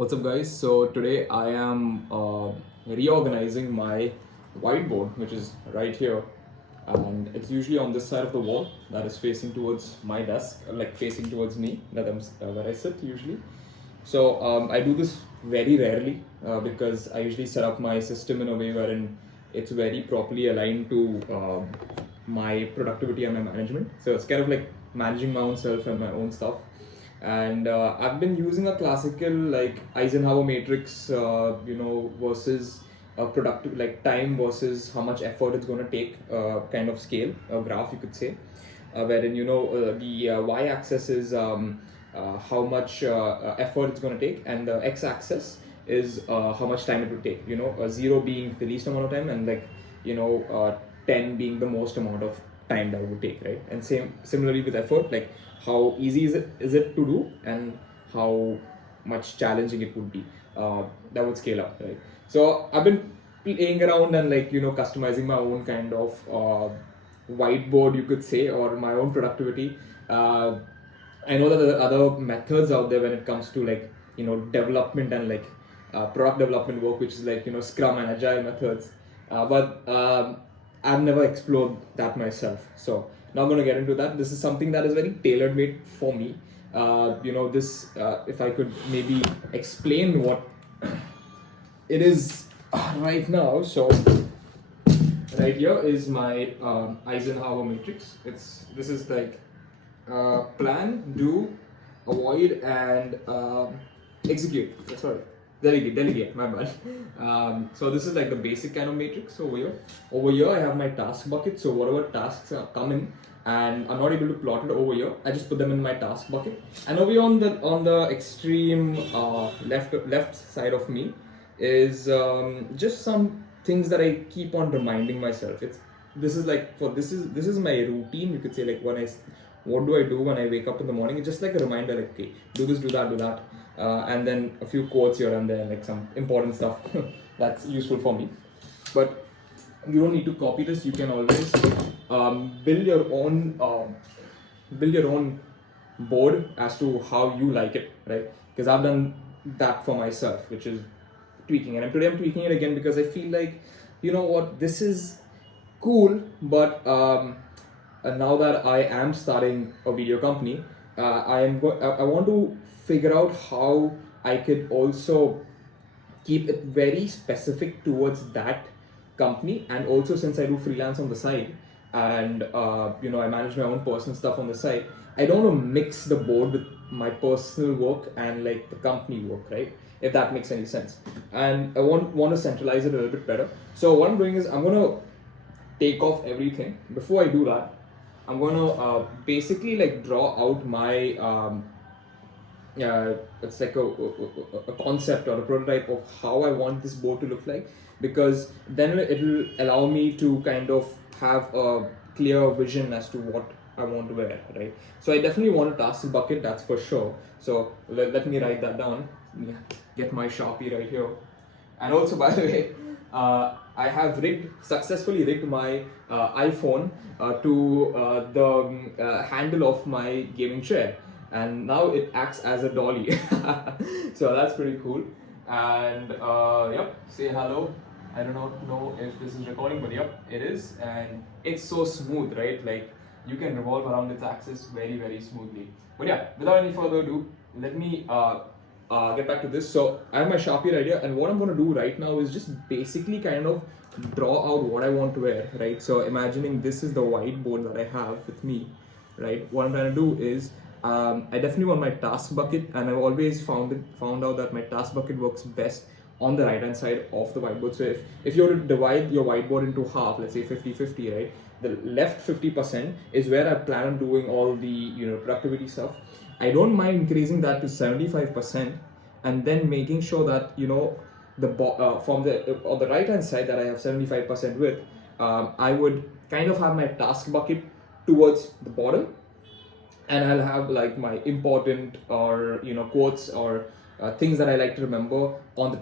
What's up, guys? So today I am reorganizing my whiteboard, which is right here, and it's usually on this side of the wall that is facing towards my desk, like facing towards me, where I sit usually. So I do this very rarely because I usually set up my system in a way wherein it's very properly aligned to my productivity and my management. So it's kind of like managing my own self and my own stuff. And I've been using a classical like Eisenhower matrix, versus a productive like time versus how much effort it's going to take, kind of scale, a graph you could say, wherein the y-axis is how much effort it's going to take, and the x-axis is how much time it would take. Zero being the least amount of time, and 10 being the most amount of time that it would take, right? And similarly with effort, like how easy is it to do, and how much challenging it would be. That would scale up, right? So I've been playing around and customizing my own kind of whiteboard, you could say, or my own productivity. I know that there are other methods out there when it comes to development and product development work, which is Scrum and Agile methods. But I've never explored that myself. So now I'm going to get into that. This is something that is very tailor made for me. If I could maybe explain what it is right now. So right here is my Eisenhower matrix. This is plan, do, avoid, and execute. Sorry, delegate. My bad. So this is like the basic kind of matrix over here. Over here, I have my task bucket. So whatever tasks are coming, and I'm not able to plot it over here, I just put them in my task bucket. And over here on the extreme left side of me is just some things that I keep on reminding myself. This is my routine, you could say, what do I do when I wake up in the morning. It's just like a reminder, like, okay, do this, do that, and then a few quotes here and there, like some important stuff that's useful for me. But you don't need to copy this. You can always build your own board as to how you like it, right? Because I've done that for myself, which is tweaking, and today I'm tweaking it again because I feel like, you know what, this is cool, but now that I am starting a video company, I want to figure out how I could also keep it very specific towards that company. And also, since I do freelance on the side, and I manage my own personal stuff on the side, I don't want to mix the board with my personal work and the company work, right? If that makes any sense. And I want to centralize it a little bit better. So what I'm doing is I'm going to take off everything. Before I do that, I'm going to basically draw out my it's like a concept or a prototype of how I want this board to look like, because then it will allow me to kind of have a clear vision as to what I want to wear, right? So I definitely want a task bucket, that's for sure. So let me write that down. Get my Sharpie right here. And also, by the way, I have successfully rigged my iPhone to the handle of my gaming chair, and now it acts as a dolly. So that's pretty cool. And yep, say hello. I do not know if this is recording, but yep, it is. And it's so smooth, right? Like, you can revolve around its axis very, very smoothly. But yeah, without any further ado, let me get back to this. So I have my Sharpie right here, and what I'm going to do right now is just basically kind of draw out what I want to wear, right? So imagining this is the whiteboard that I have with me, right? What I'm trying to do is I definitely want my task bucket, and I've always found out that my task bucket works best on the right hand side of the whiteboard. So if you were to divide your whiteboard into half, let's say 50-50, right? The left 50% is where I plan on doing all the productivity stuff. I don't mind increasing that to 75%, and then making sure that from on the right hand side that I have 75% with, I would kind of have my task bucket towards the bottom, and I'll have my important or quotes or things that I like to remember on the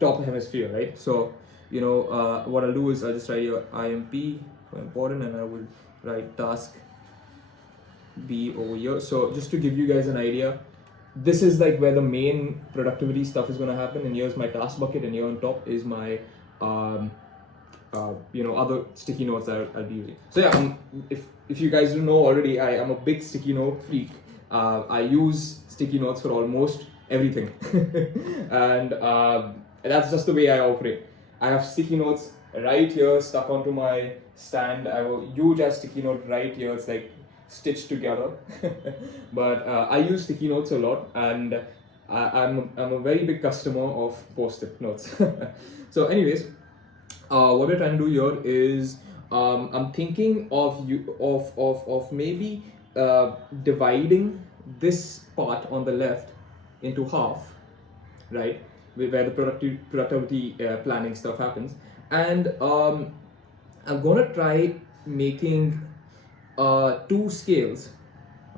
top hemisphere, right? So what I'll do is I'll just write your IMP for important, and I will write task B over here. So just to give you guys an idea, this is like where the main productivity stuff is going to happen, and here's my task bucket, and here on top is my other sticky notes that I'll be using. So yeah, if you guys don't know already, I am a big sticky note freak. I use sticky notes for almost everything, and that's just the way I operate. I have sticky notes right here stuck onto my stand. I have a huge ass sticky note right here. It's like stitched together. But I use sticky notes a lot, and I'm a very big customer of post-it notes. So anyways, what we're trying to do here is I'm thinking of maybe dividing this part on the left into half, right, where the productivity planning stuff happens, and I'm gonna try making two scales,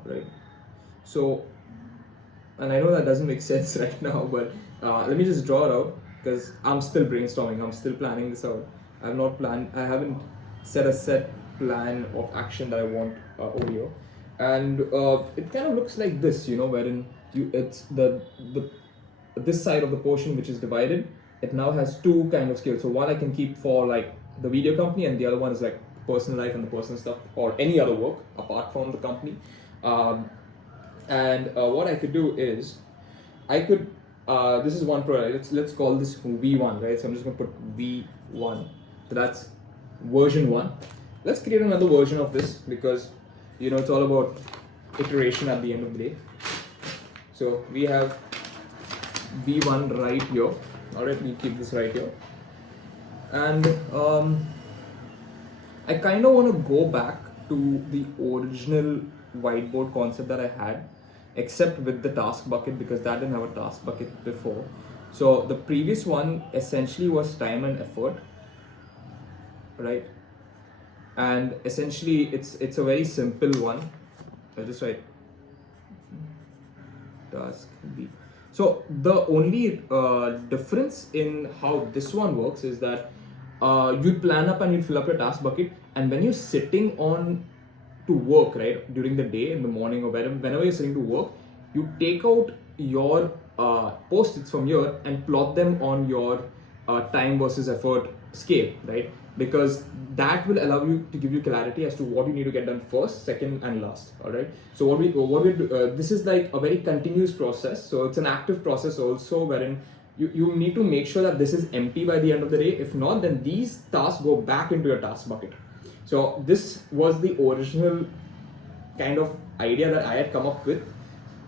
right? So, and I know that doesn't make sense right now, but let me just draw it out, because I'm still brainstorming, I'm still planning this out. I haven't set a set plan of action that I want over here. And it kind of looks like this, wherein it's this side of the portion which is divided, it now has two kind of scales. So one I can keep for like the video company, and the other one is like personal life and the personal stuff, or any other work apart from the company. And what I could do is, I could, this is one product, let's call this V1, right? So I'm just gonna put V1, so that's version 1. Let's create another version of this, because it's all about iteration at the end of the day. So we have V1 right here. Alright, we keep this right here. And I kind of want to go back to the original whiteboard concept that I had, except with the task bucket, because that didn't have a task bucket before. So the previous one essentially was time and effort, right? And essentially it's a very simple one. I'll just write task B. So the only difference in how this one works is that you plan up and you fill up your task bucket, and when you're sitting on to work, right, during the day, in the morning, or whenever you're sitting to work, you take out your post-its from here and plot them on your time versus effort scale, right? Because that will allow you to give you clarity as to what you need to get done first, second, and last. All right. So what we do, this is like a very continuous process. So it's an active process also, wherein you need to make sure that this is empty by the end of the day. If not, then these tasks go back into your task bucket. So this was the original kind of idea that I had come up with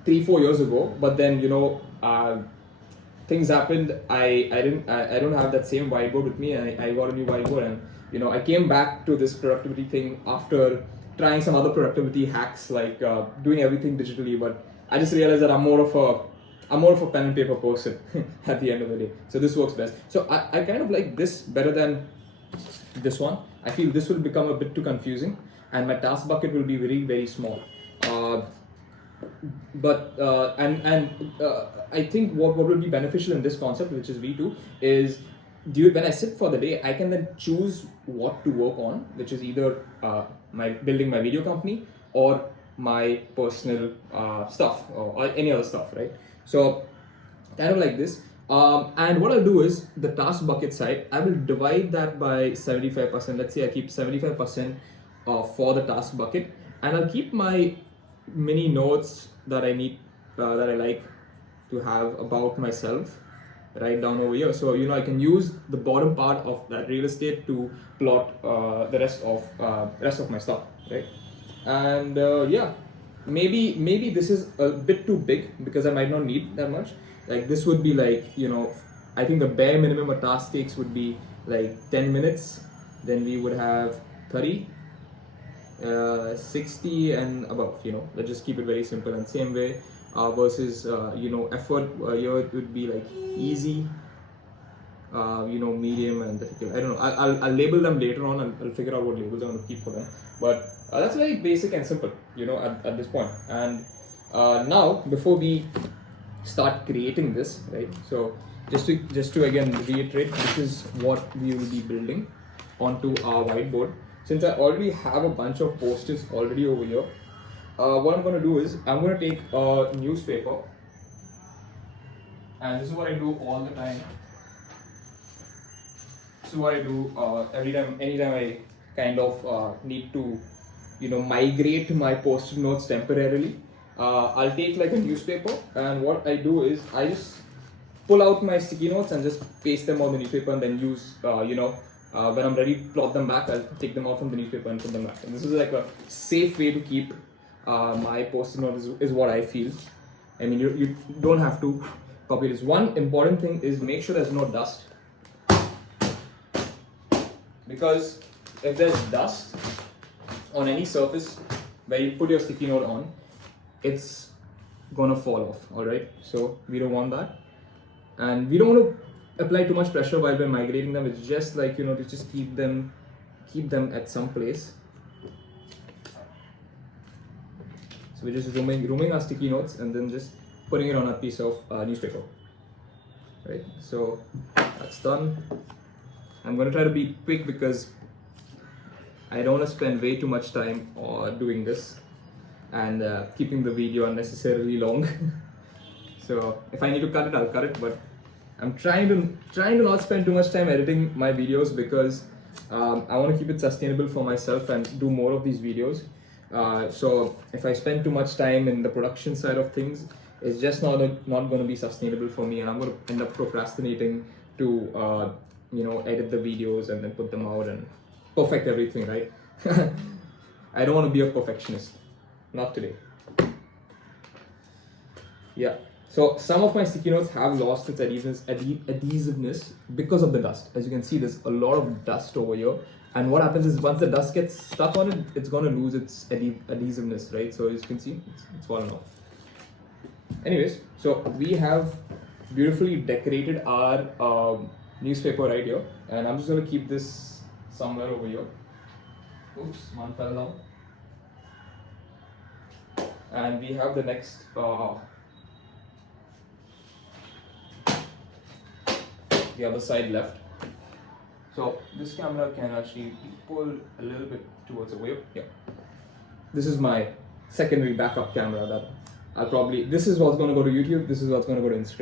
3-4 years ago. But then things happened. I don't have that same whiteboard with me, and I got a new whiteboard, and I came back to this productivity thing after trying some other productivity hacks, like doing everything digitally. But I just realized that I'm more of a pen and paper person at the end of the day. So this works best. So I kind of like this better than this one. I feel this will become a bit too confusing, and my task bucket will be very, very small. But I think what will be beneficial in this concept, which is V2, is when I sit for the day, I can then choose what to work on, which is either building my video company or my personal stuff, or any other stuff, right? So kind of like this. And what I'll do is, the task bucket side, I will divide that by 75%. Let's say I keep 75% for the task bucket, and I'll keep my mini notes that I need, that I like to have about myself, right down over here. So I can use the bottom part of that real estate to plot the rest of my stuff, right? And yeah, maybe this is a bit too big, because I might not need that much. Like this would be like, I think the bare minimum a task takes would be like 10 minutes. Then we would have 30, 60 and above. Let's just keep it very simple. And same way versus effort, here it would be like easy, medium, and difficult. I don't know, I'll label them later on. I'll figure out what labels I want to keep for them. But that's very basic and simple, at this point. And now, before we start creating this, right, so just to again reiterate, this is what we will be building onto our whiteboard. Since I already have a bunch of post-its already over here, what I'm going to do is, I'm going to take a newspaper, and this is what I do all the time. This is what I do anytime I kind of need to, migrate my post-it notes temporarily. I'll take like a newspaper, and what I do is I just pull out my sticky notes and just paste them on the newspaper, and then use, when I'm ready to plot them back, I'll take them out from the newspaper and put them back. And this is like a safe way to keep my post-it notes, is what I feel. I mean, you don't have to copy this. One important thing is make sure there's no dust, because if there's dust on any surface where you put your sticky note on, it's gonna fall off. All right, so we don't want that, and we don't want to apply too much pressure while we're migrating them. It's just like, to just keep them at some place. So we're just rooming our sticky notes and then just putting it on a piece of newspaper. Right, so that's done. I'm gonna try to be quick because I don't want to spend way too much time doing this and keeping the video unnecessarily long. So if I need to cut it, I'll cut it, but I'm trying to not spend too much time editing my videos, because I want to keep it sustainable for myself and do more of these videos. So if I spend too much time in the production side of things, it's just not going to be sustainable for me, and I'm going to end up procrastinating to edit the videos and then put them out and perfect everything, right? I don't want to be a perfectionist. Not today. Yeah. So some of my sticky notes have lost its adhesiveness because of the dust. As you can see, there's a lot of dust over here. And what happens is once the dust gets stuck on it, it's going to lose its adhesiveness, right? So as you can see, it's fallen off. Anyways, so we have beautifully decorated our newspaper right here. And I'm just going to keep this somewhere over here. Oops, one fell down. And we have the next the other side left. So this camera can actually be pulled a little bit towards the way. Yeah. This is my secondary backup camera that this is what's going to go to YouTube, this is what's going to go to Instagram.